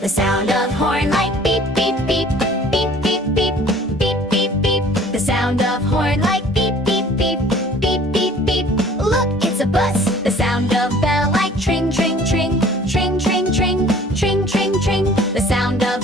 The sound of horn like beep, beep, beep, beep, beep, beep, beep, beep, beep. The sound of horn like beep, beep, beep, beep, beep, beep. Look, it's a bus. The sound of bell like tring, tring, tring, tring, tring, tring, tring, tring, tring. The sound of